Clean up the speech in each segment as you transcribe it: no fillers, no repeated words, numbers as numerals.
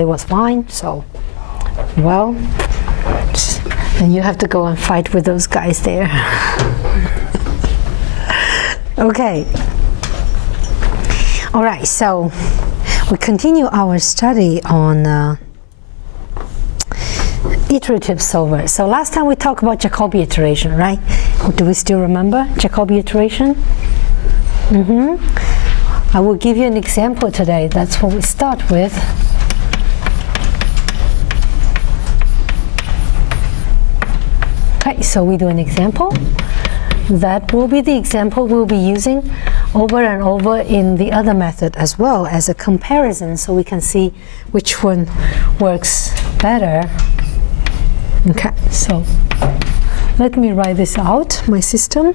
it was fine. So, well, then you have to go and fight with those guys there. Okay. All right, so we continue our study on iterative solver. So last time we talked about Jacobi iteration, right? Do we still remember Jacobi iteration? I will give you an example today. That's what we start with. Okay, so we do an example. That will be the example we'll be using over and over in the other method as well as a comparison, so we can see which one works better. Okay, so let me write this out, my system.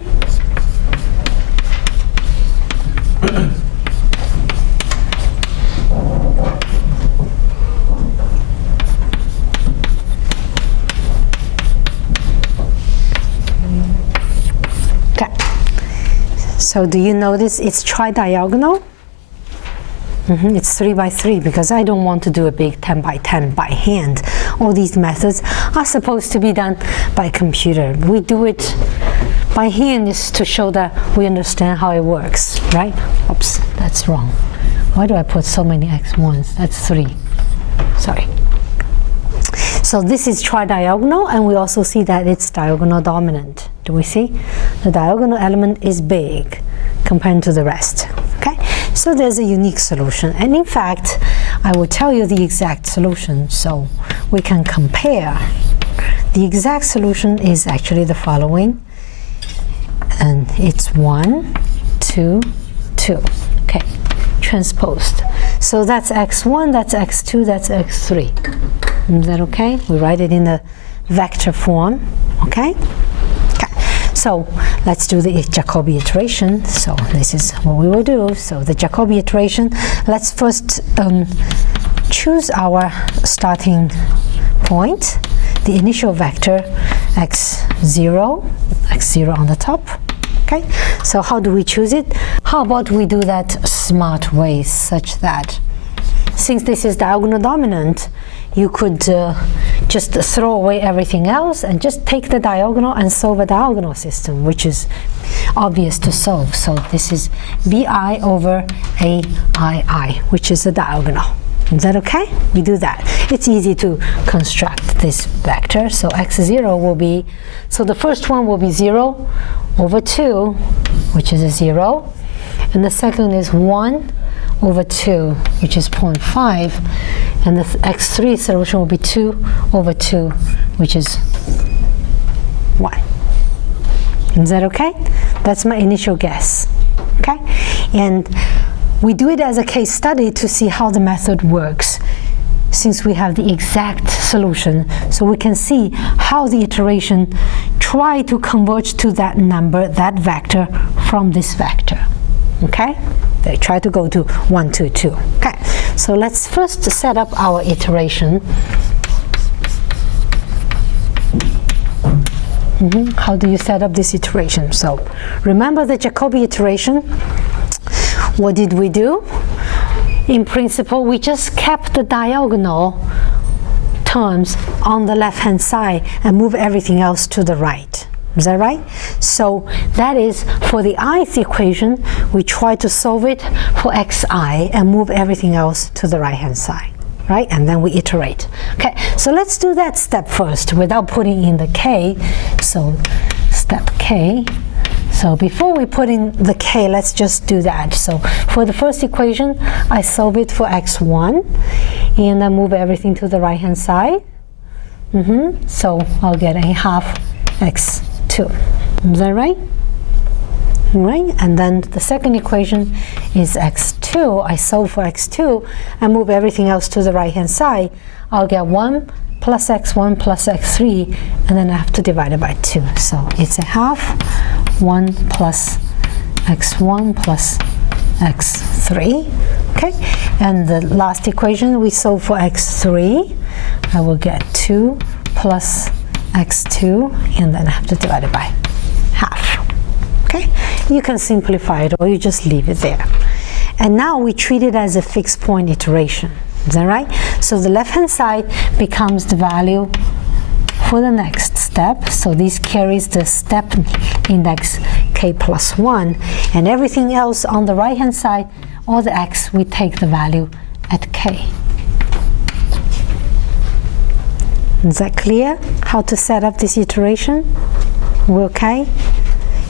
So do you notice it's tri-diagonal? It's 3 by 3 because I don't want to do a big 10 by 10 by hand. All these methods are supposed to be done by computer. We do it by hand is to show that we understand how it works, right? Oops, that's wrong. Why do I put so many x1s? That's 3. Sorry. So this is tri-diagonal, and we also see that it's diagonal dominant. Do we see? The diagonal element is big compared to the rest. Okay, so there's a unique solution, and in fact, I will tell you the exact solution so we can compare. The exact solution is actually the following, and it's 1, 2, 2. Okay, transposed. So that's x1, that's x2, that's x3. Is that okay? We write it in the vector form. Okay. So let's do the Jacobi iteration. So this is what we will do. So the Jacobi iteration, let's first choose our starting point, the initial vector x0 on the top. Okay, so how do we choose it? How about we do that smart way such that since this is diagonal dominant, you could just throw away everything else and just take the diagonal and solve a diagonal system, which is obvious to solve. So this is bi over aii, which is the diagonal. Is that okay? We do that. It's easy to construct this vector. So x0 will be, so the first one will be 0 over 2, which is a 0. And the second is 1 over 2, which is 0.5, and the x3 solution will be 2 over 2, which is 1. Is that okay? That's my initial guess. Okay? And we do it as a case study to see how the method works, since we have the exact solution, so we can see how the iteration try to converge to that number, that vector, from this vector. Okay? They try to go to 1, 2, 2. Okay, so let's first set up our iteration. How do you set up this iteration? So remember the Jacobi iteration. What did we do? In principle, we just kept the diagonal terms on the left-hand side and move everything else to the right. Is that right? So that is for the ith equation, we try to solve it for xi and move everything else to the right-hand side, right? And then we iterate. Okay, so let's do that step first without putting in the k. So step k. So before we put in the k, let's just do that. So for the first equation, I solve it for x1 and then move everything to the right-hand side. So I'll get a half x2. Is that right? Right? And then the second equation is x2. I solve for x2 and move everything else to the right-hand side. I'll get 1 plus x1 plus x3, and then I have to divide it by 2. So it's a half 1 plus x1 plus x3. Okay? And the last equation, we solve for x3. I will get 2 plus x2, and then I have to divide it by half. Okay? You can simplify it or you just leave it there. And now we treat it as a fixed point iteration. Is that right? So the left-hand side becomes the value for the next step. So this carries the step index k plus 1. And everything else on the right-hand side, all the x, we take the value at k. Is that clear? How to set up this iteration? We're okay?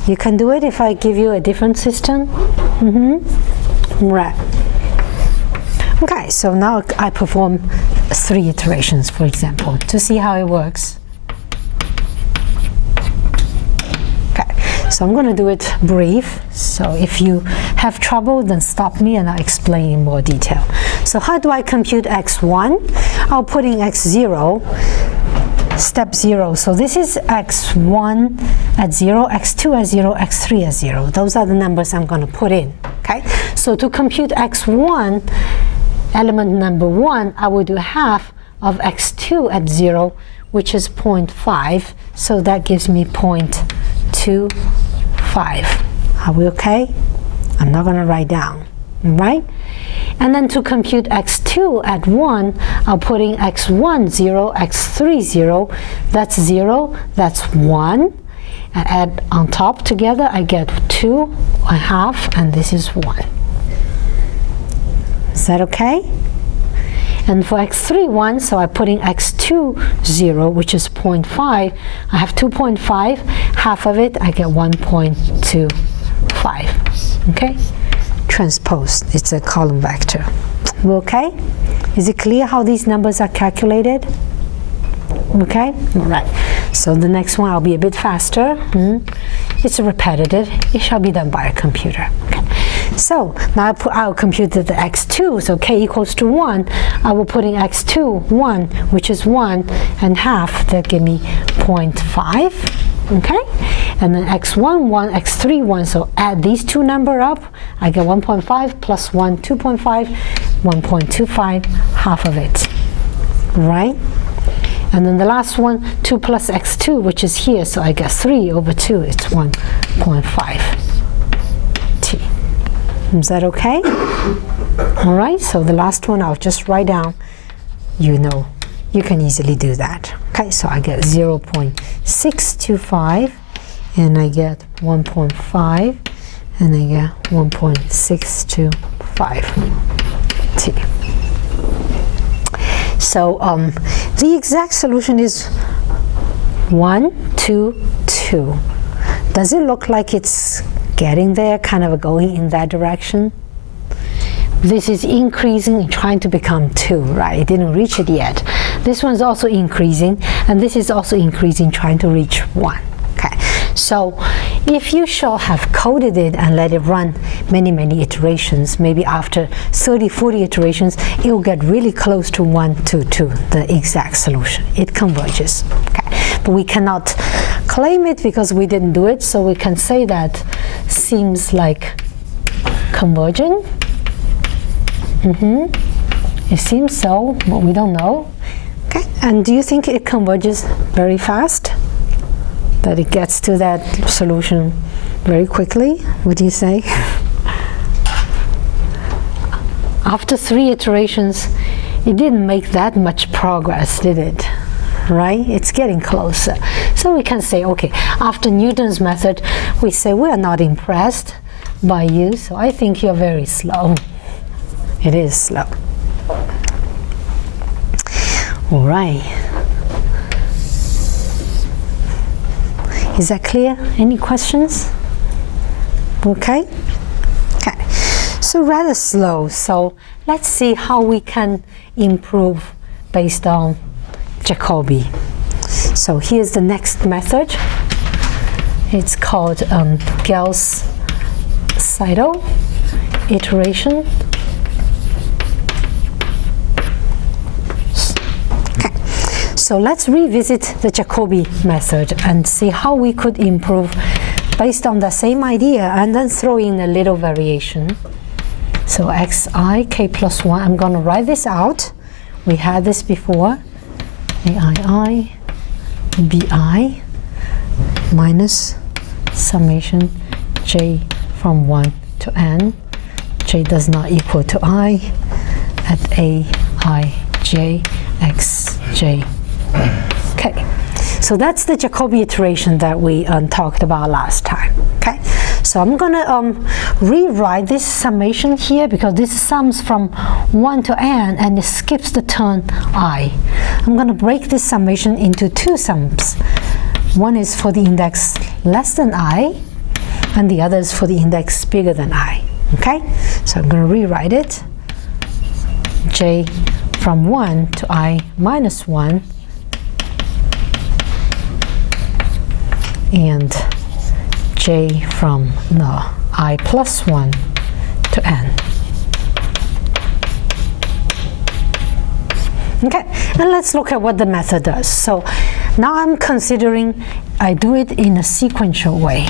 You can do it if I give you a different system? Right. Okay, so now I perform 3 iterations, for example, to see how it works. Okay, so I'm going to do it brief. So if you have trouble, then stop me and I'll explain in more detail. So how do I compute x1? I'll put in x0, step 0. So this is x1 at 0, x2 at 0, x3 at 0. Those are the numbers I'm going to put in. Okay, so to compute x1, element number 1, I will do half of x2 at 0, which is 0.5. So that gives me 0.25. Are we okay? I'm not going to write down, right? And then to compute x2 at 1, I'll put in x1, 0, x3, 0. That's 0, that's 1. And add on top together, I get 2, a half, and this is 1. Is that okay? And for x3, 1, so I put in x2, 0, which is 0.5. I have 2.5. Half of it, I get 1.25. Okay? Transpose. It's a column vector. Okay? Is it clear how these numbers are calculated? Okay? All right. So the next one, I'll be a bit faster. It's repetitive. It shall be done by a computer. Okay. So now I'll compute the x2, so k equals to 1. I will put in x2, 1, which is 1, and half, that give me 0.5, okay? And then x1, 1, x3, 1, so add these two numbers up, I get 1.5 plus 1, 2.5, 1.25, half of it, right? And then the last one, 2 plus x2, which is here, so I get 3 over 2, it's 1.5 t. Is that okay? All right, so the last one I'll just write down. You know, you can easily do that. Okay, so I get 0.625, and I get 1.5, and I get 1.625 t. So the exact solution is 1, 2, 2. Does it look like it's getting there, kind of going in that direction? This is increasing, trying to become 2, right? It didn't reach it yet. This one's also increasing, and this is also increasing, trying to reach 1. Okay, so if you shall have coded it and let it run many, many iterations, maybe after 30, 40 iterations, it will get really close to 1, 2, 2, the exact solution. It converges. Okay, but we cannot claim it because we didn't do it, so we can say that seems like converging. It seems so, but we don't know. Okay, and do you think it converges very fast? That it gets to that solution very quickly? What do you say? After 3 iterations, it didn't make that much progress, did it? Right? It's getting closer. So we can say, okay, after Newton's method, we say we are not impressed by you, so I think you're very slow. It is slow. All right. Is that clear? Any questions? Okay. Okay. So rather slow. So let's see how we can improve based on Jacobi. So here's the next method. It's called Gauss-Seidel iteration. Okay. So let's revisit the Jacobi method and see how we could improve based on the same idea and then throw in a little variation. So xi, k plus 1, I'm going to write this out. We had this before. aii bi minus summation j from 1 to n. J does not equal to I at ij x j. Okay, so that's the Jacobi iteration that we talked about last time. Okay, so I'm gonna rewrite this summation here because this sums from 1 to n and it skips the term I. I'm gonna break this summation into two sums. One is for the index less than I, and the other is for the index bigger than I. Okay, so I'm gonna rewrite it. J from 1 to I minus 1, and j from I plus 1 to n. Okay, and let's look at what the method does. So now I'm considering I do it in a sequential way.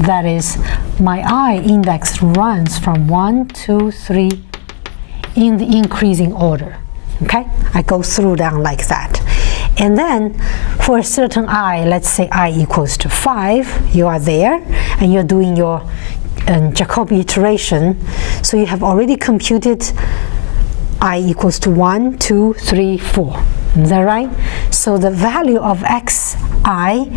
That is, my I index runs from 1, 2, 3 in the increasing order. Okay, I go through down like that. And then for a certain I, let's say I equals to 5, you are there and you're doing your Jacobi iteration. So you have already computed I equals to 1, 2, 3, 4. Is that right? So the value of xi,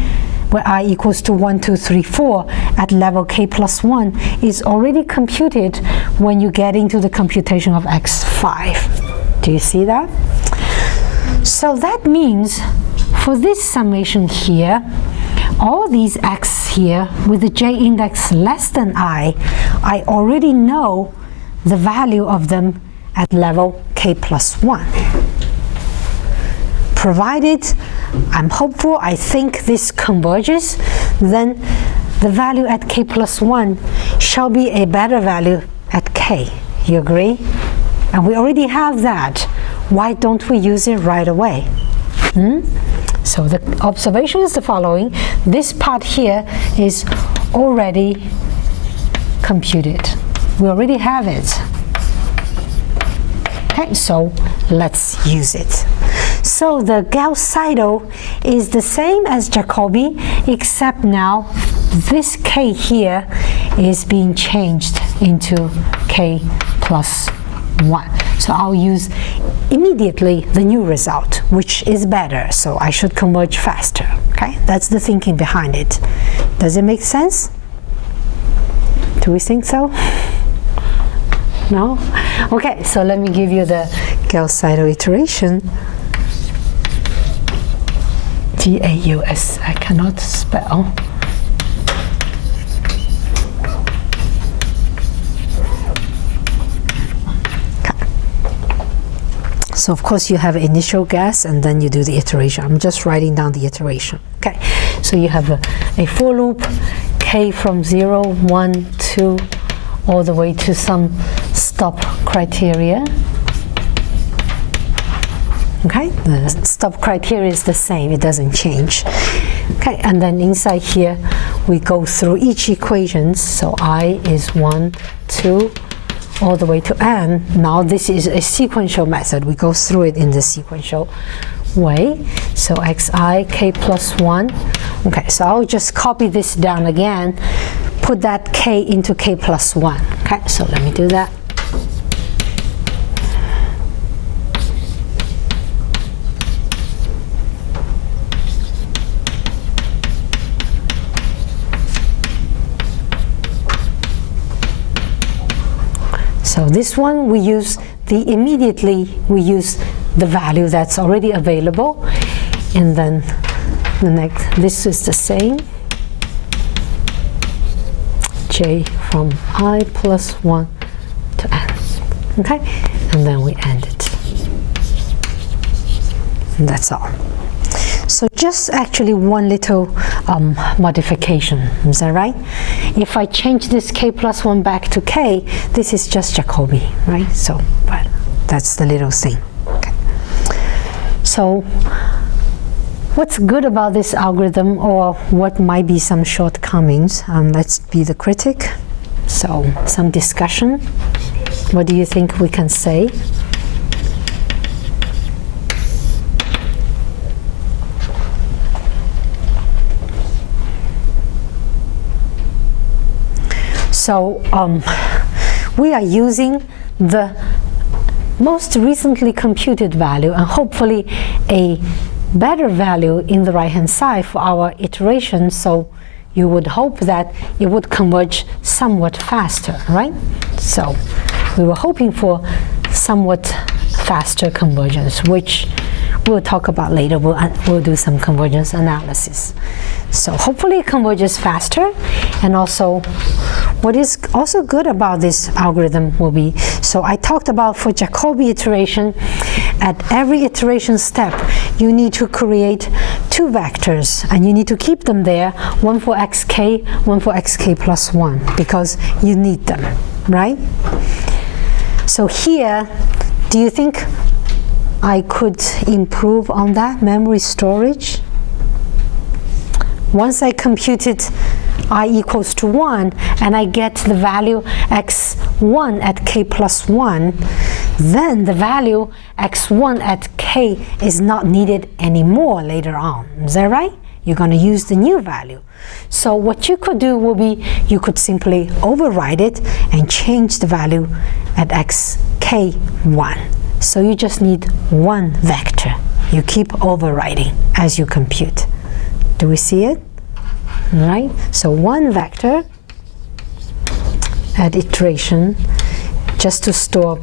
where I equals to 1, 2, 3, 4 at level k plus 1 is already computed when you get into the computation of x5. Do you see that? So that means for this summation here, all these x here with the j index less than I already know the value of them at level k plus 1. Provided I'm hopeful, I think this converges, then the value at k plus 1 shall be a better value at k. You agree? And we already have that. Why don't we use it right away? So the observation is the following. This part here is already computed. We already have it. Okay, so let's use it. So the Gauss-Seidel is the same as Jacobi, except now this k here is being changed into k plus 1. So I'll use immediately the new result, which is better, so I should converge faster. Okay, that's the thinking behind it. Does it make sense? Do we think so? No? Okay, so let me give you the Gauss-Seidel iteration. G-A-U-S, I cannot spell. So of course you have initial guess and then you do the iteration. I'm just writing down the iteration. Okay, so you have a for loop, k from 0, 1, 2, all the way to some stop criteria. Okay, the stop criteria is the same, it doesn't change. Okay, and then inside here we go through each equation. So I is 1, 2, all the way to n. Now this is a sequential method. We go through it in the sequential way. So xi, k plus 1. Okay, so I'll just copy this down again, put that k into k plus 1. Okay, so let me do that. So this one we use immediately we use the value that's already available, and then the next, this is the same, j from I plus 1 to n. Okay, and then we end it. And that's all. So just actually one little modification, is that right? If I change this k plus 1 back to k, this is just Jacobi, right? So, but that's the little thing. Okay. So what's good about this algorithm, or what might be some shortcomings? Let's be the critic. So some discussion. What do you think we can say? So we are using the most recently computed value, and hopefully a better value in the right-hand side for our iteration, so you would hope that it would converge somewhat faster, right? So we were hoping for somewhat faster convergence, which we'll talk about later. We'll do some convergence analysis. So hopefully it converges faster, and also what is also good about this algorithm will be, so I talked about for Jacobi iteration, at every iteration step you need to create two vectors, and you need to keep them there, one for xk, one for xk plus 1, because you need them, right? So here, do you think I could improve on that memory storage? Once I computed I equals to 1 and I get the value x1 at k plus 1, then the value x1 at k is not needed anymore later on. Is that right? You're going to use the new value. So what you could do will be, you could simply override it and change the value at xk1. So you just need one vector. You keep overriding as you compute. Do we see it? Right? So one vector at iteration, just to store,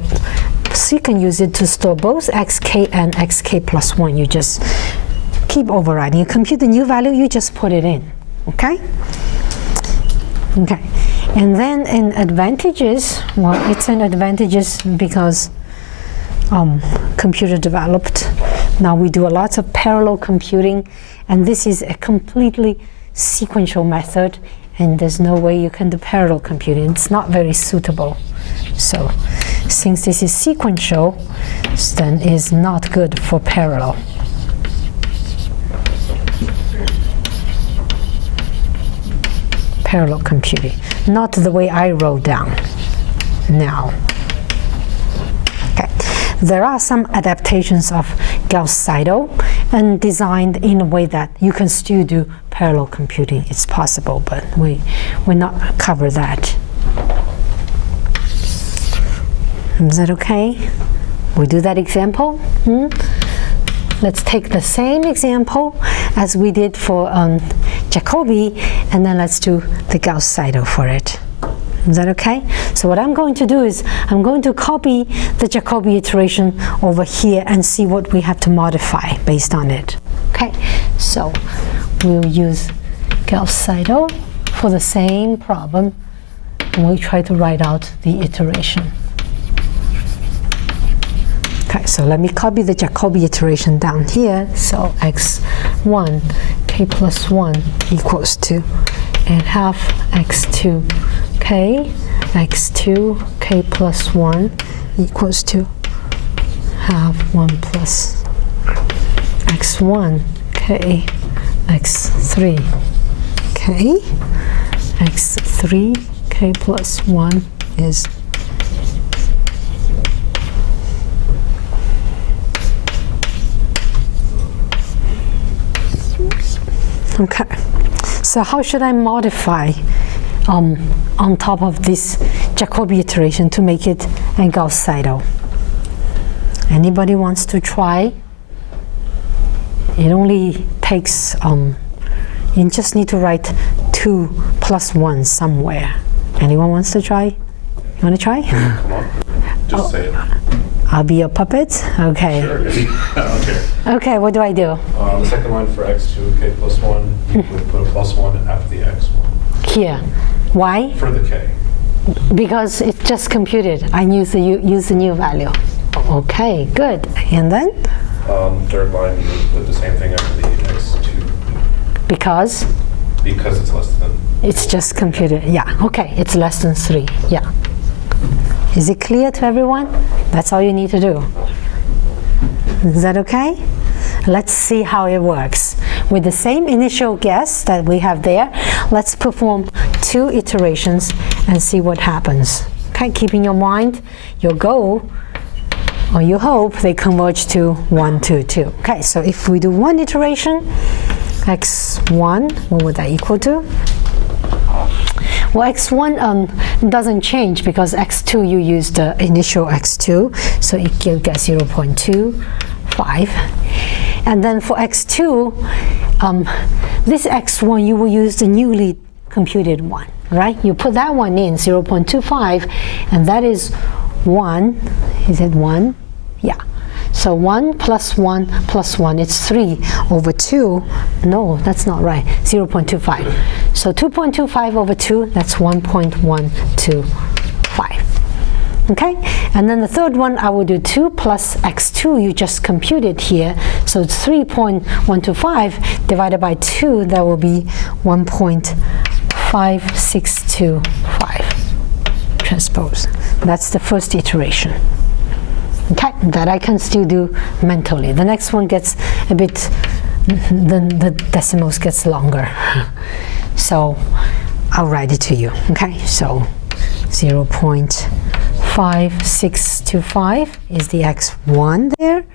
so you can use it to store both xk and xk plus 1. You just keep overriding. You compute the new value, you just put it in. Okay? Okay. And then in advantages, well, it's an advantages because computer developed. Now we do a lot of parallel computing, and this is a completely sequential method, and there's no way you can do parallel computing. It's not very suitable. So since this is sequential, then it's not good for parallel. Parallel computing, not the way I wrote down now. Okay. There are some adaptations of Gauss-Seidel and designed in a way that you can still do parallel computing. It's possible, but we not cover that. Is that okay? We do that example? Let's take the same example as we did for Jacobi, and then let's do the Gauss-Seidel for it. Is that okay? So what I'm going to do is I'm going to copy the Jacobi iteration over here and see what we have to modify based on it. Okay, so we'll use Gauss-Seidel for the same problem, and we'll try to write out the iteration. Okay, so let me copy the Jacobi iteration down here. So x1 k plus 1 equals to, and half x2 k, x2 k plus 1 equals to half 1 plus x1 k, x3 k, x3 k plus 1 is okay. So how should I modify on top of this Jacobi iteration to make it a Gauss-Seidel? Anybody wants to try? It only takes, you just need to write 2 plus 1 somewhere. Anyone wants to try? You want to try? Come on, just say it. I'll be your puppet? Okay. Sure, I don't care. Okay, what do I do? The second line for x2 k plus 1, you would put a plus 1 after the x1. Here. Why? For the k. Because it's just computed. I use the new value. Okay, good. And then? Third line, you would put the same thing after the x2. Because? Because it's less than. It's just computed. Yeah, okay. It's less than 3. Yeah. Is it clear to everyone? That's all you need to do. Is that okay? Let's see how it works. With the same initial guess that we have there, let's perform 2 iterations and see what happens. Okay, keep in your mind your goal, or you hope they converge to 1, 2, 2. Okay, so if we do 1 iteration, x1, what would that equal to? Well, x1 doesn't change because x2 you use the initial x2, so you get 0.25. And then for x2, this x1 you will use the newly computed one, right? You put that one in, 0.25, and that is 1. Is it 1? Yeah. So 1 plus 1 plus 1, it's 3 over 2. No, that's not right. 0.25. So 2.25 over 2, that's 1.125. Okay? And then the third one, I will do 2 plus x2. You just computed here. So it's 3.125 divided by 2. That will be 1.5625 transpose. That's the first iteration. Okay, that I can still do mentally. The next one gets a bit, the decimals gets longer. So I'll write it to you. Okay, so 0.5625 is the x1 there,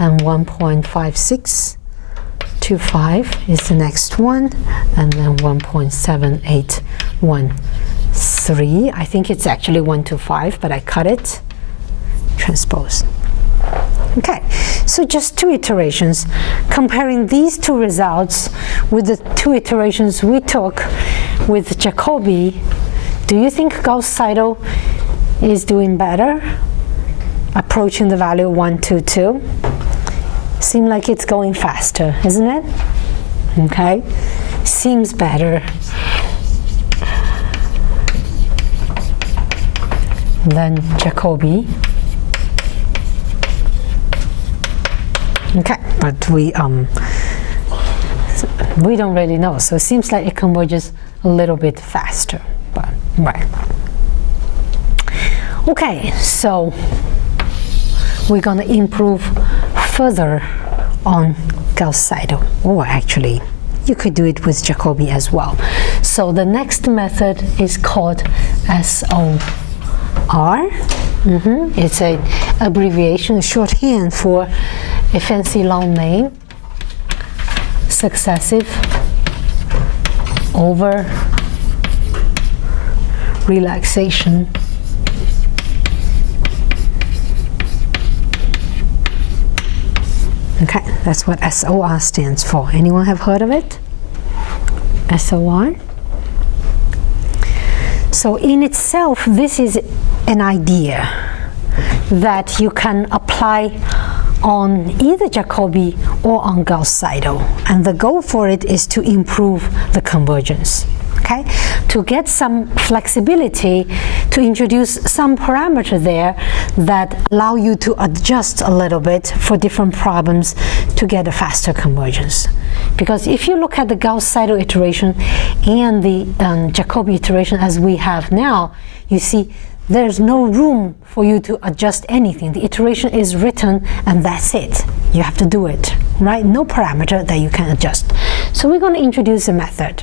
and 1.5625 is the next one, and then 1.7813. I think it's actually 125, but I cut it. Transpose. Okay, so just 2 iterations. Comparing these 2 results with the 2 iterations we took with Jacobi, do you think Gauss-Seidel is doing better? Approaching the value 122? Seems like it's going faster, isn't it? Okay, seems better than Jacobi. Okay, but we don't really know, so it seems like it converges a little bit faster, but right. Okay, so we're going to improve further on Gauss-Seidel, or actually you could do it with Jacobi as well. So the next method is called SOR. It's an abbreviation, a shorthand for a fancy long name, successive over-relaxation. Okay, that's what SOR stands for. Anyone have heard of it? SOR? So in itself, this is an idea that you can apply on either Jacobi or on Gauss-Seidel, and the goal for it is to improve the convergence. Okay, to get some flexibility, to introduce some parameter there that allow you to adjust a little bit for different problems to get a faster convergence. Because if you look at the Gauss-Seidel iteration and the Jacobi iteration as we have now, you see there's no room for you to adjust anything. The iteration is written and that's it. You have to do it, right? No parameter that you can adjust. So we're going to introduce a method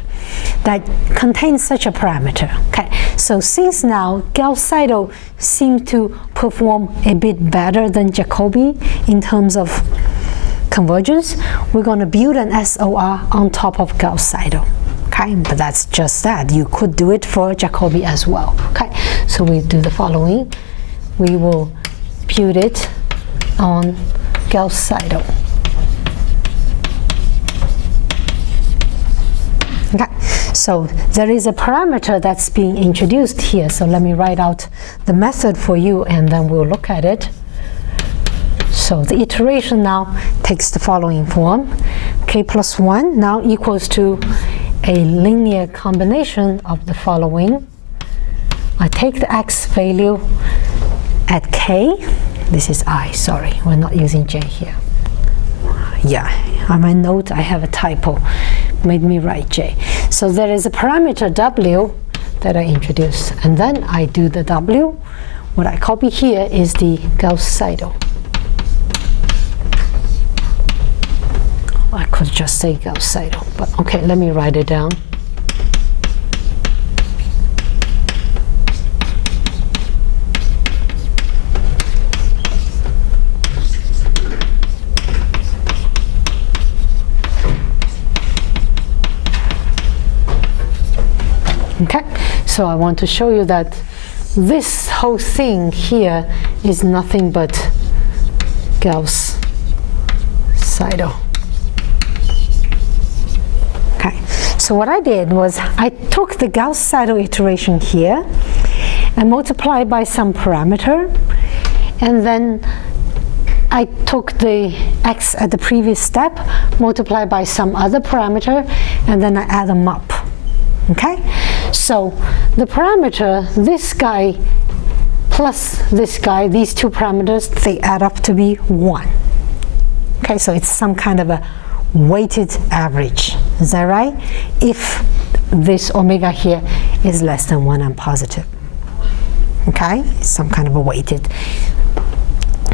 that contains such a parameter. Okay, so since now Gauss-Seidel seems to perform a bit better than Jacobi in terms of convergence, we're going to build an SOR on top of Gauss-Seidel. Okay, but that's just that. You could do it for Jacobi as well. Okay, so we do the following. We will build it on Gauss-Seidel. Okay, so there is a parameter that's being introduced here. So let me write out the method for you and then we'll look at it. So the iteration now takes the following form. K plus 1 now equals to a linear combination of the following. I take the x value at k. This is I, sorry, we're not using j here. Yeah, on my note I have a typo, made me write j. So there is a parameter w that I introduce, and then I do the w. What I copy here is the Gauss-Seidel. I could just say Gauss-Seidel, but okay, let me write it down. Okay, So I want to show you that this whole thing here is nothing but Gauss-Seidel. Okay, so what I did was I took the Gauss-Seidel iteration here and multiplied by some parameter, and then I took the x at the previous step, multiplied by some other parameter, and then I add them up. Okay, so the parameter, this guy plus this guy, these two parameters, they add up to be 1. Okay, so it's some kind of a weighted average. Is that right? If this omega here is less than 1 and positive. Okay, it's some kind of a weighted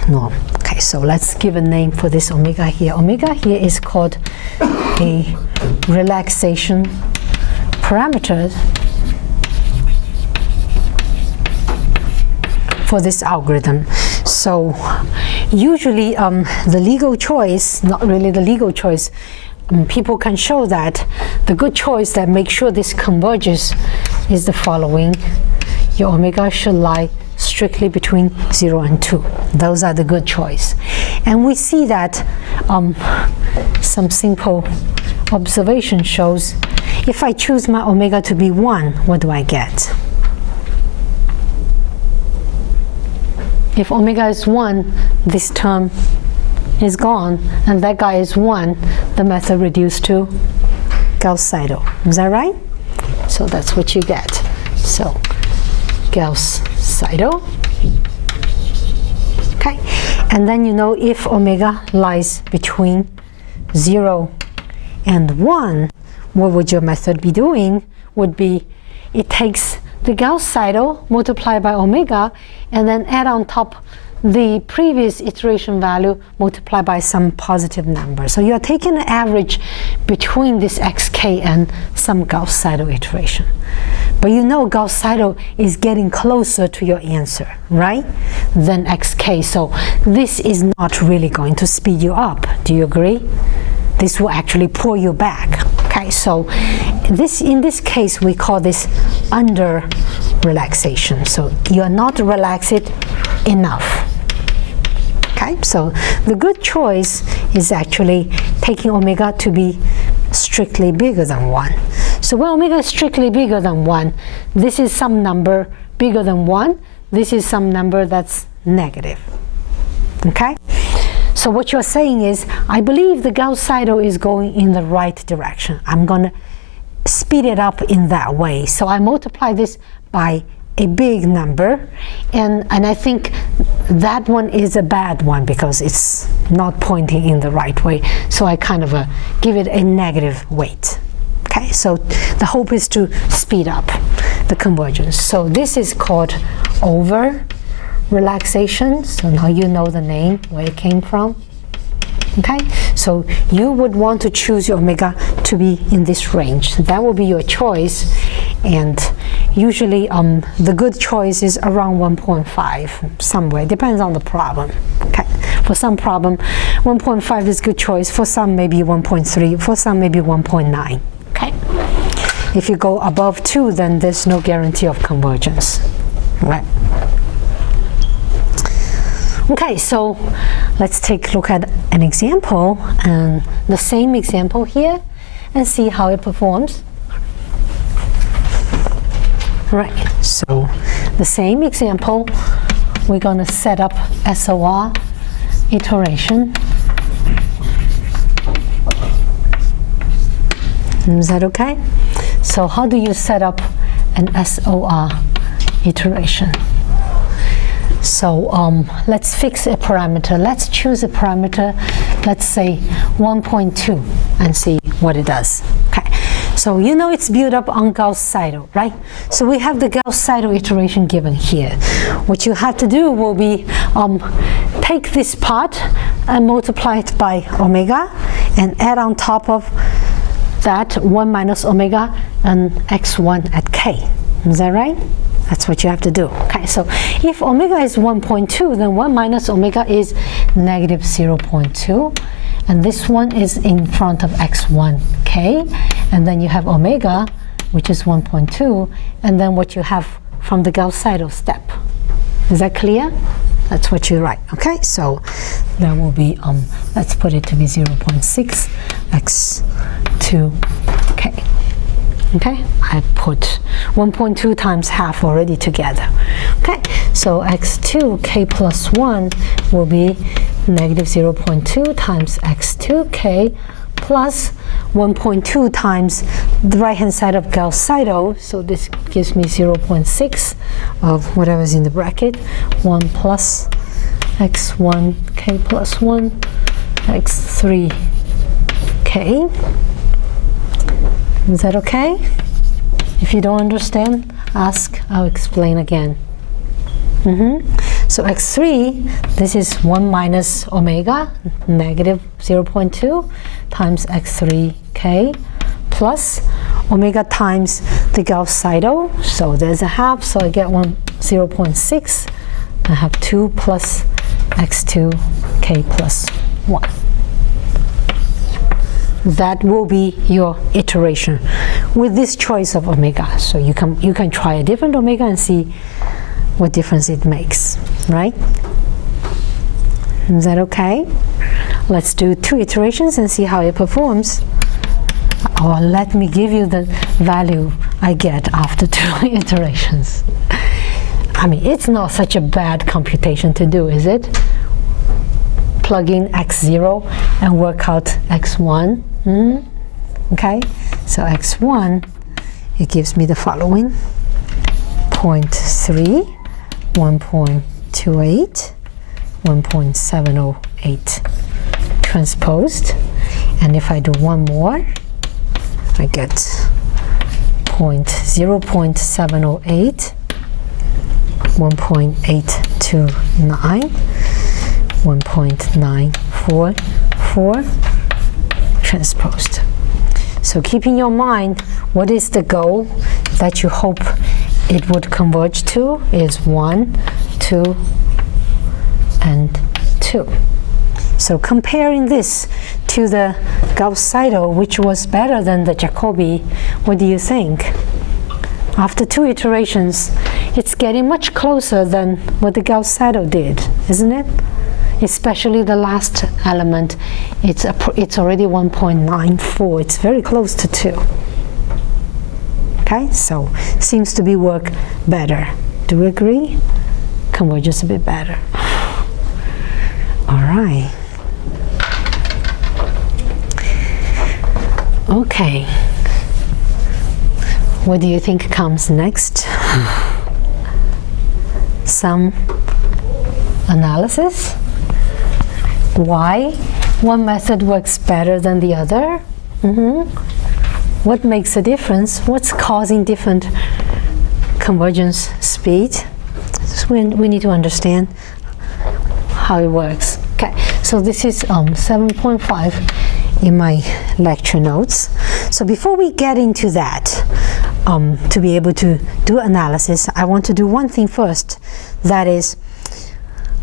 norm. Okay, so let's give a name for this omega here. Omega here is called a relaxation parameters for this algorithm. So usually the legal choice, not really the legal choice, people can show that the good choice that makes sure this converges is the following. Your omega should lie strictly between 0 and 2. Those are the good choice. And we see that some simple observation shows if I choose my omega to be 1, what do I get? If omega is 1, this term is gone, and that guy is 1, the method reduced to Gauss-Seidel. Is that right? So that's what you get. So Gauss-Seidel. Okay, and then you know if omega lies between 0 and 1, what would your method be doing? Would be it takes the Gauss-Seidel multiplied by omega and then add on top the previous iteration value multiplied by some positive number. So you're taking an average between this xk and some Gauss-Seidel iteration. But you know Gauss-Seidel is getting closer to your answer, right, than xk. So this is not really going to speed you up. Do you agree? This will actually pull you back. Okay, so in this case, we call this under relaxation. So you're not relaxed enough. Okay, so the good choice is actually taking omega to be strictly bigger than 1. So when omega is strictly bigger than 1, this is some number bigger than 1. This is some number that's negative. Okay? So what you're saying is, I believe the Gauss-Seidel is going in the right direction. I'm going to speed it up in that way. So I multiply this by a big number, and I think that one is a bad one because it's not pointing in the right way. So I kind of give it a negative weight. Okay, so the hope is to speed up the convergence. So this is called over-relaxation. So now you know the name, where it came from. Okay, so you would want to choose your omega to be in this range. That will be your choice, and usually the good choice is around 1.5 somewhere. Depends on the problem. Okay, for some problem, 1.5 is good choice. For some, maybe 1.3. For some, maybe 1.9. Okay, if you go above 2, then there's no guarantee of convergence. Right. Okay, so let's take a look at an example, and the same example here, and see how it performs. Right, so the same example, we're going to set up SOR iteration. Is that okay? So how do you set up an SOR iteration? So let's fix a parameter. Let's choose a parameter, let's say 1.2, and see what it does. Okay, so you know it's built up on Gauss-Seidel, right? So we have the Gauss-Seidel iteration given here. What you have to do will be take this part and multiply it by omega, and add on top of that 1 minus omega and x1 at k. Is that right? That's what you have to do. Okay, so if omega is 1.2, then 1 minus omega is negative 0.2. And this one is in front of x1k. And then you have omega which is 1.2, and then what you have from the Gauss-Seidel step. Is that clear? That's what you write, okay? So that will be, let's put it to be 0.6 x2k. Okay, I put 1.2 times half already together. Okay, so x2k plus 1 will be negative 0.2 times x2k plus 1.2 times the right-hand side of Gauss-Seidel. So this gives me 0.6 of whatever's in the bracket. 1 plus x1, k plus 1, x3k. Is that okay? If you don't understand, ask, I'll explain again. So x3, this is 1 minus omega, negative 0.2 times x3k plus omega times the Gauss-Seidel. So there's a half, so I get 0.6. I have 2 plus x2k plus 1. That will be your iteration with this choice of omega. So you can try a different omega and see what difference it makes, right? Is that okay? Let's do 2 iterations and see how it performs. Or let me give you the value I get after 2 iterations. I mean, it's not such a bad computation to do, is it? Plug in x0 and work out x1. Okay, so x1, it gives me the following: 0.3, 1.28, 1.708 transposed. And if I do one more, I get 0.708, 1.829, 1.944 transposed. So keep in your mind, what is the goal that you hope it would converge to is 1, 2, and 2. So comparing this to the Gauss-Seidel, which was better than the Jacobi, what do you think? After 2 iterations, it's getting much closer than what the Gauss-Seidel did, isn't it? Especially the last element, it's already 1.94. It's very close to 2. Okay, so seems to be work better. Do we agree? Converges a bit better. All right. Okay. What do you think comes next? Some analysis. Why one method works better than the other? What makes a difference? What's causing different convergence speed? So we need to understand how it works. Okay, so this is 7.5 in my lecture notes. So before we get into that, to be able to do analysis, I want to do one thing first. That is,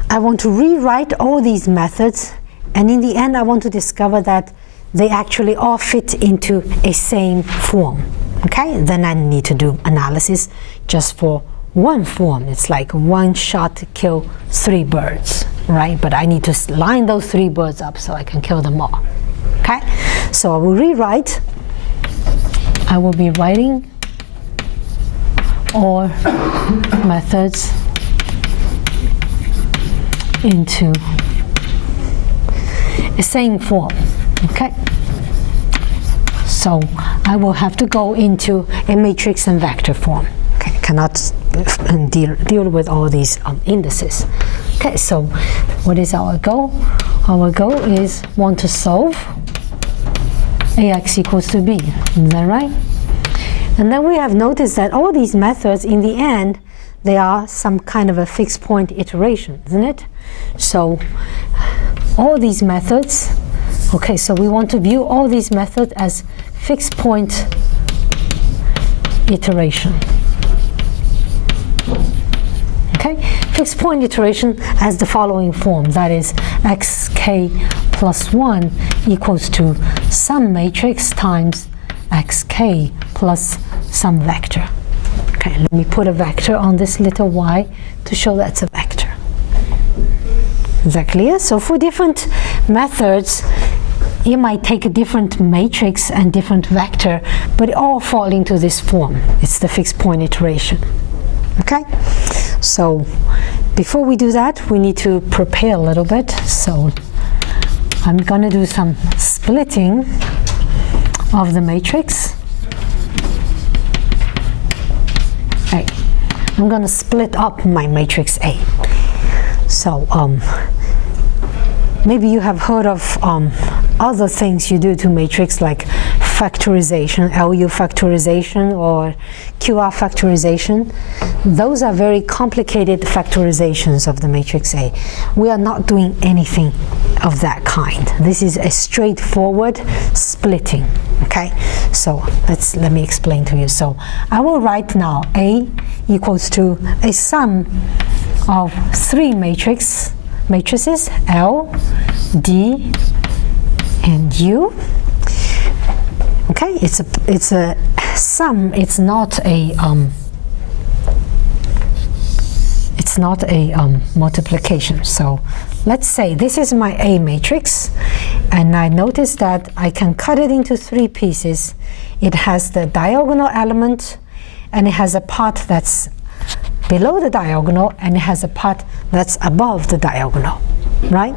I want to rewrite all these methods, and in the end I want to discover that they actually all fit into a same form. Okay, then I need to do analysis just for one form. It's like one shot to kill 3 birds, right? But I need to line those 3 birds up so I can kill them all. Okay, so I will rewrite. I will be writing all methods into a same form. Okay, so I will have to go into a matrix and vector form. Okay, cannot deal with all these indices. Okay, so what is our goal? Our goal is want to solve ax equals to b. Is that right? And then we have noticed that all these methods, in the end, they are some kind of a fixed point iteration, isn't it? So all these methods, okay, so we want to view all these methods as fixed point iteration. Okay, fixed point iteration has the following form, that is xk plus 1 equals to some matrix times xk plus some vector. Okay, let me put a vector on this little y to show that's a vector. Is that clear? So for different methods, you might take a different matrix and different vector, but it all fall into this form. It's the fixed point iteration. Okay? So before we do that, we need to prepare a little bit. So I'm going to do some splitting of the matrix. Okay. I'm going to split up my matrix A. So maybe you have heard of other things you do to matrix, like factorization, LU factorization or QR factorization. Those are very complicated factorizations of the matrix A. We are not doing anything of that kind. This is a straightforward splitting. Okay, so let me explain to you. So I will write now A equals to a sum of three matrices, L, D, and U. Okay, it's a sum. It's not a multiplication. So let's say this is my A matrix, and I notice that I can cut it into three pieces. It has the diagonal element, and it has a part that's below the diagonal, and it has a part that's above the diagonal, right?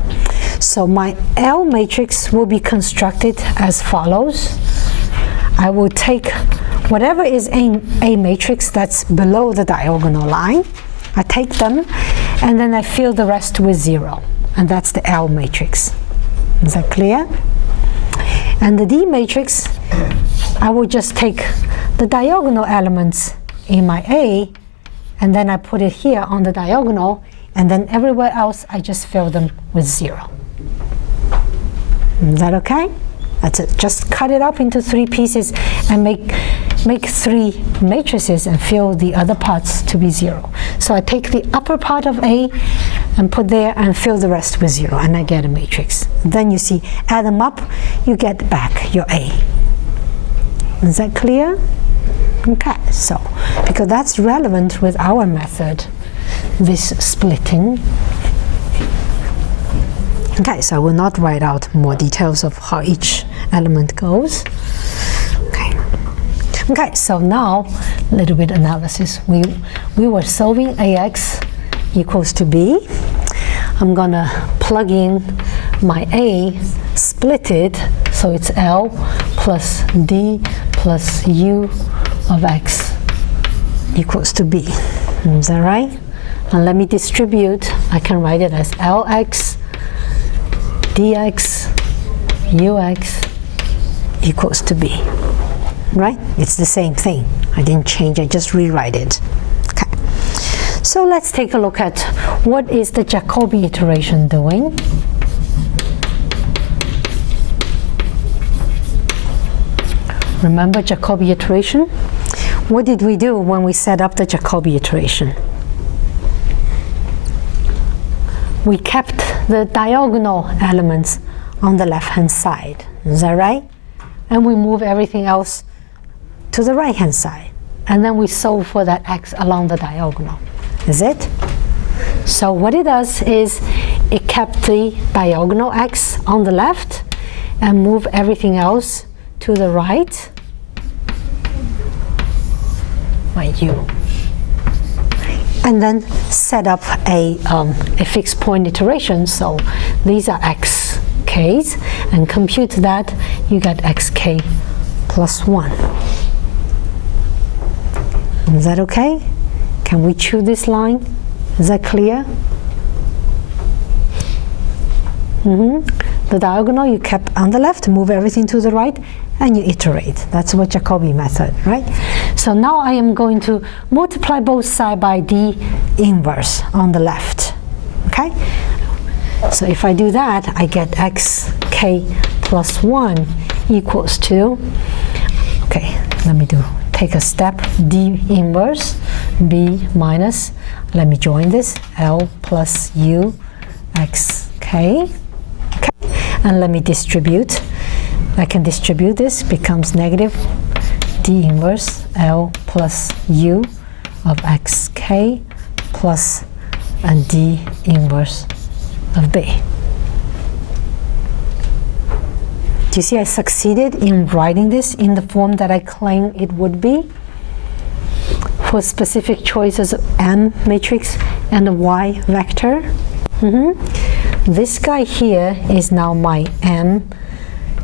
So my L matrix will be constructed as follows. I will take whatever is a matrix that's below the diagonal line. I take them, and then I fill the rest with 0, and that's the L matrix. Is that clear? And the D matrix, I will just take the diagonal elements in my A, and then I put it here on the diagonal, and then everywhere else I just fill them with 0. Is that okay? That's it. Just cut it up into three pieces and make three matrices and fill the other parts to be 0. So I take the upper part of A and put there and fill the rest with 0, and I get a matrix. Then you see, add them up, you get back your A. Is that clear? Okay, so because that's relevant with our method, this splitting. Okay, so I will not write out more details of how each element goes. Okay, so now a little bit analysis. We were solving AX equals to B. I'm gonna plug in my A, split it, so it's L plus D plus U of X equals to B. Is that right? And let me distribute. I can write it as LX dx ux equals to B. Right? It's the same thing. I didn't change, I just rewrite it. Okay. So let's take a look at what is the Jacobi iteration doing. Remember Jacobi iteration? What did we do when we set up the Jacobi iteration? We kept the diagonal elements on the left-hand side. Is that right? And we move everything else to the right-hand side. And then we solve for that x along the diagonal. Is it? So what it does is it kept the diagonal x on the left and move everything else to the right by u. And then set up a fixed point iteration. So these are xk's, and compute that, you get xk plus 1. Is that okay? Can we chew this line? Is that clear? The diagonal you kept on the left, move everything to the right, and you iterate. That's what Jacobi method, right? So now I am going to multiply both sides by d inverse on the left, okay? So if I do that, I get xk plus 1 equals to, okay, let me take a step, d inverse b minus, let me join this, l plus u xk, okay, and let me distribute. I can distribute this, becomes negative d d inverse L plus u of xk plus a d inverse of b. Do you see I succeeded in writing this in the form that I claim it would be for specific choices of M matrix and a Y vector? This guy here is now my M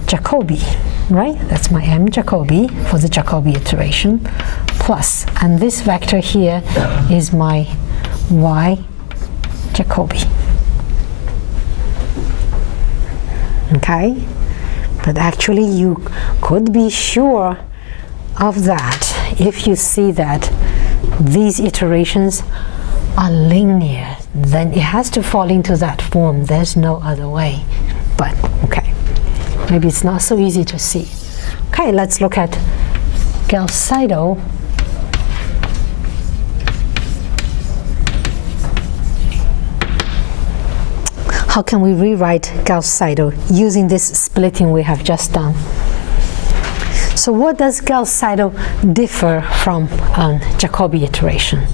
Jacobi, right? That's my M Jacobi for the Jacobi iteration, plus, and this vector here is my Y Jacobi. Okay? But actually you could be sure of that if you see that these iterations are linear, then it has to fall into that form. There's no other way. But okay, maybe it's not so easy to see. Okay, let's look at Gauss-Seidel. How can we rewrite Gauss-Seidel using this splitting we have just done? So what does Gauss-Seidel differ from Jacobi iteration?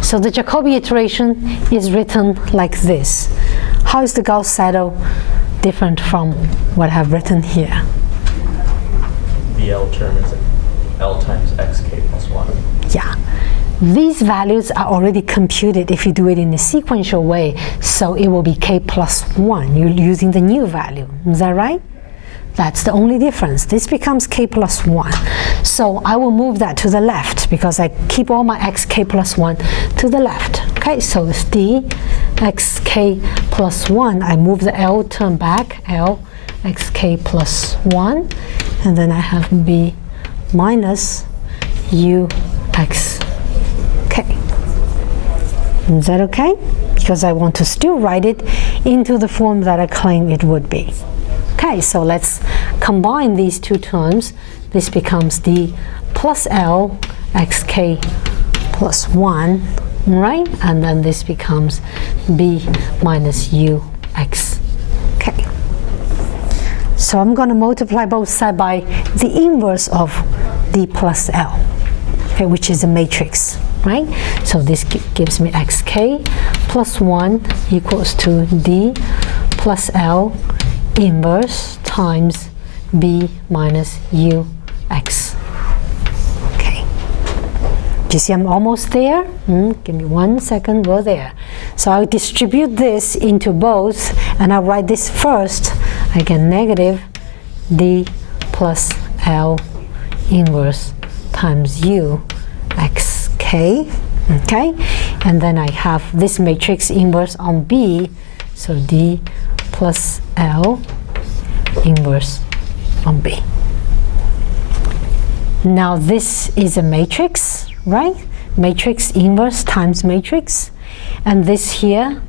So the Jacobi iteration is written like this. How is the Gauss-Seidel different from what I have written here? The L term is L times xk plus 1. Yeah. These values are already computed if you do it in a sequential way, so it will be k plus 1. You're using the new value. Is that right? That's the only difference. This becomes k plus 1. So I will move that to the left because I keep all my xk plus 1 to the left. Okay, so it's d xk plus 1. I move the L term back, L xk plus 1, and then I have b minus u x k. Is that okay? Because I want to still write it into the form that I claim it would be. Okay, so let's combine these two terms. This becomes d plus L xk plus 1, right? And then this becomes b minus u x k. So I'm going to multiply both sides by the inverse of d plus L, okay, which is a matrix, right? So this gives me xk plus 1 equals to d plus L inverse times b minus u x. Okay. Do you see I'm almost there? Give me 1 second, we're there. So I'll distribute this into both, and I'll write this first. I get negative d plus L inverse times u x k. Okay? And then I have this matrix inverse on b, so d plus L inverse on B. Now this is a matrix, right? Matrix inverse times matrix. And this here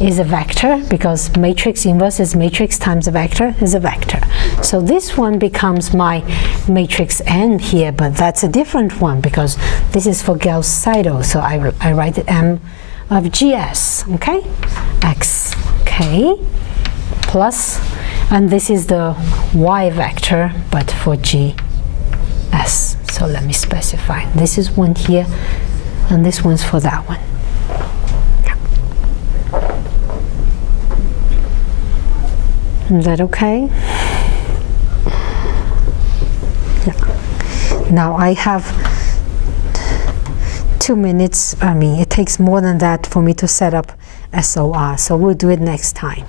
is a vector because matrix inverse is matrix times a vector is a vector. So this one becomes my matrix N here, but that's a different one because this is for Gauss-Seidel. So I write it M of GS, okay? xk plus, and this is the y vector, but for GS. So let me specify. This is one here, and this one's for that one. Is that okay? Yeah. Now I have 2 minutes. I mean, it takes more than that for me to set up SOR, so we'll do it next time.